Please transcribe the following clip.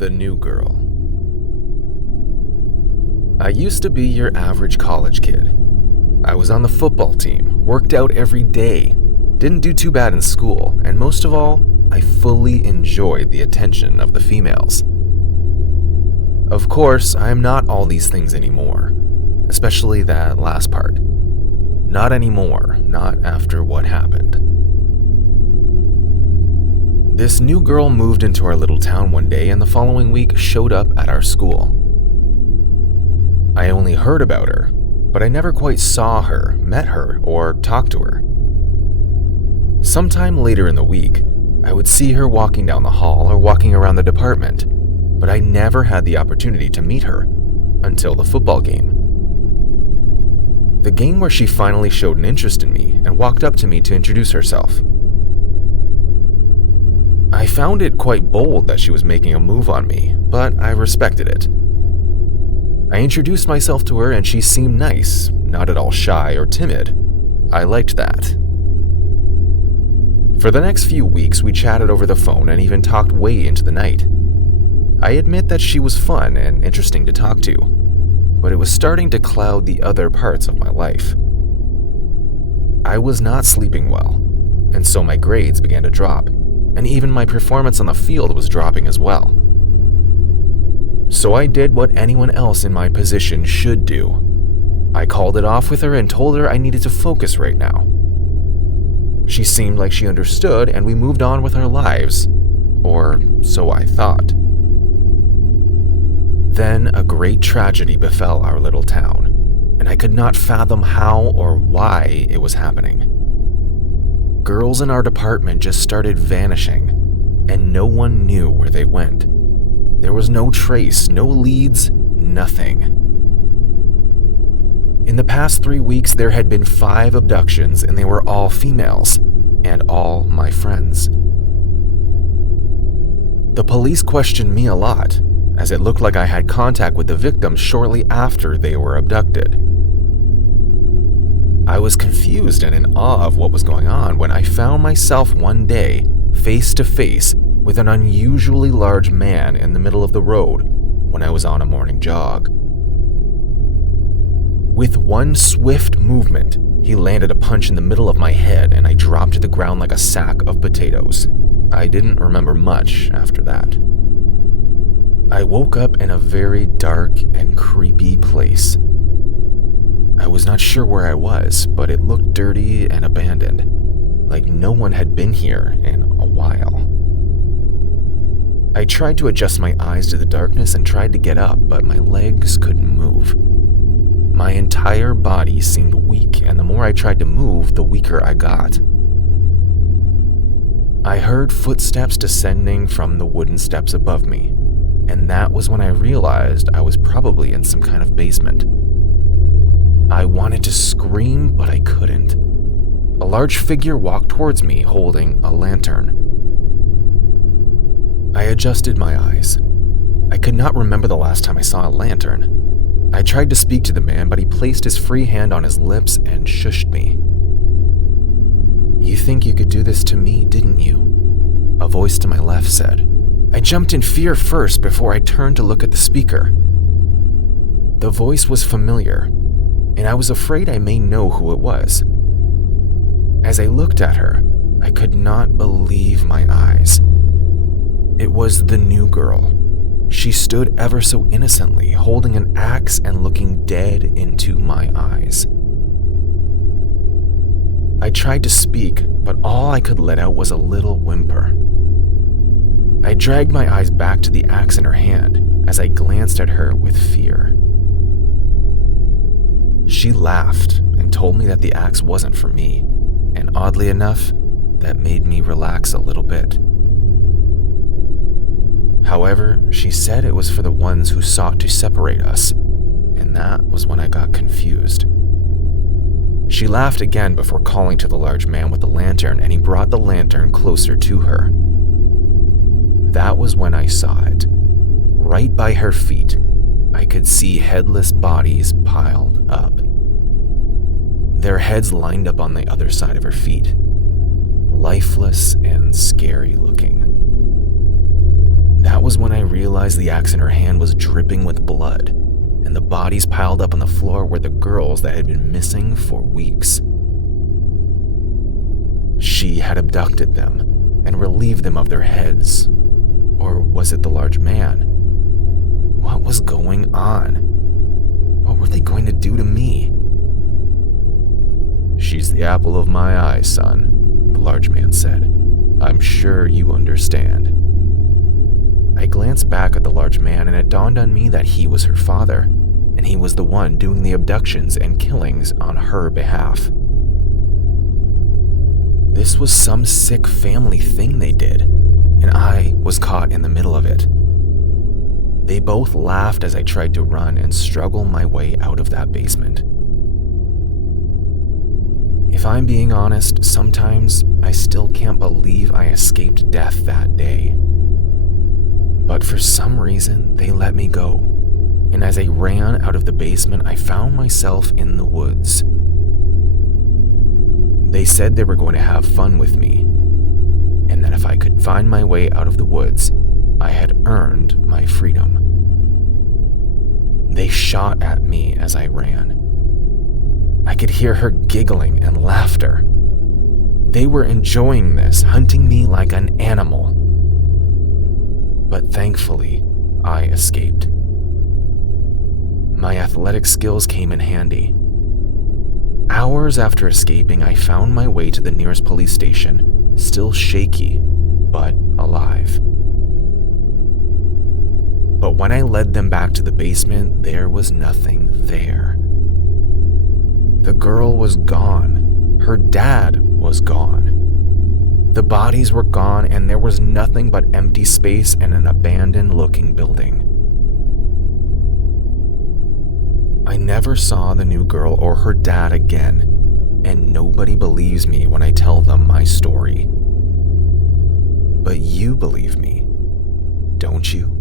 The new girl. I used to be your average college kid. I was on the football team, worked out every day, didn't do too bad in school, and most of all, I fully enjoyed the attention of the females. Of course, I am not all these things anymore, especially that last part. Not anymore, not after what happened. This new girl moved into our little town one day and the following week showed up at our school. I only heard about her, but I never quite saw her, met her, or talked to her. Sometime later in the week, I would see her walking down the hall or walking around the department, but I never had the opportunity to meet her until the football game. The game where she finally showed an interest in me and walked up to me to introduce herself. I found it quite bold that she was making a move on me, but I respected it. I introduced myself to her and she seemed nice, not at all shy or timid. I liked that. For the next few weeks, we chatted over the phone and even talked way into the night. I admit that she was fun and interesting to talk to, but it was starting to cloud the other parts of my life. I was not sleeping well, and so my grades began to drop, and even my performance on the field was dropping as well. So I did what anyone else in my position should do. I called it off with her and told her I needed to focus right now. She seemed like she understood and we moved on with our lives, or so I thought. Then a great tragedy befell our little town, and I could not fathom how or why it was happening. Girls in our department just started vanishing, and no one knew where they went. There was no trace, no leads, nothing. In the past 3 weeks, there had been 5 abductions, and they were all females, and all my friends. The police questioned me a lot, as it looked like I had contact with the victims shortly after they were abducted. I was confused and in awe of what was going on when I found myself one day, face to face, with an unusually large man in the middle of the road when I was on a morning jog. With one swift movement, he landed a punch in the middle of my head and I dropped to the ground like a sack of potatoes. I didn't remember much after that. I woke up in a very dark and creepy place. I was not sure where I was, but it looked dirty and abandoned, like no one had been here in a while. I tried to adjust my eyes to the darkness and tried to get up, but my legs couldn't move. My entire body seemed weak, and the more I tried to move, the weaker I got. I heard footsteps descending from the wooden steps above me, and that was when I realized I was probably in some kind of basement. I wanted to scream, but I couldn't. A large figure walked towards me holding a lantern. I adjusted my eyes. I could not remember the last time I saw a lantern. I tried to speak to the man, but he placed his free hand on his lips and shushed me. "You think you could do this to me, didn't you?" A voice to my left said. I jumped in fear first before I turned to look at the speaker. The voice was familiar, and I was afraid I may know who it was. As I looked at her, I could not believe my eyes. It was the new girl. She stood ever so innocently, holding an axe and looking dead into my eyes. I tried to speak, but all I could let out was a little whimper. I dragged my eyes back to the axe in her hand as I glanced at her with fear. She laughed and told me that the axe wasn't for me, and oddly enough, that made me relax a little bit. However, she said it was for the ones who sought to separate us, and that was when I got confused. She laughed again before calling to the large man with the lantern, and he brought the lantern closer to her. That was when I saw it. Right by her feet, I could see headless bodies piled up. Their heads lined up on the other side of her feet, lifeless and scary looking. That was when I realized the axe in her hand was dripping with blood, and the bodies piled up on the floor were the girls that had been missing for weeks. She had abducted them and relieved them of their heads. Or was it the large man? What was going on? What were they going to do to me? "She's the apple of my eye, son," the large man said. "I'm sure you understand." I glanced back at the large man and it dawned on me that he was her father, and he was the one doing the abductions and killings on her behalf. This was some sick family thing they did, and I was caught in the middle of it. They both laughed as I tried to run and struggle my way out of that basement. If I'm being honest, sometimes I still can't believe I escaped death that day. But for some reason, they let me go, and as I ran out of the basement, I found myself in the woods. They said they were going to have fun with me, and that if I could find my way out of the woods, I had earned my freedom. They shot at me as I ran. I could hear her giggling and laughter. They were enjoying this, hunting me like an animal. But thankfully, I escaped. My athletic skills came in handy. Hours after escaping, I found my way to the nearest police station, still shaky, but alive. But when I led them back to the basement, there was nothing there. The girl was gone. Her dad was gone. The bodies were gone, and there was nothing but empty space and an abandoned-looking building. I never saw the new girl or her dad again, and nobody believes me when I tell them my story. But you believe me, don't you?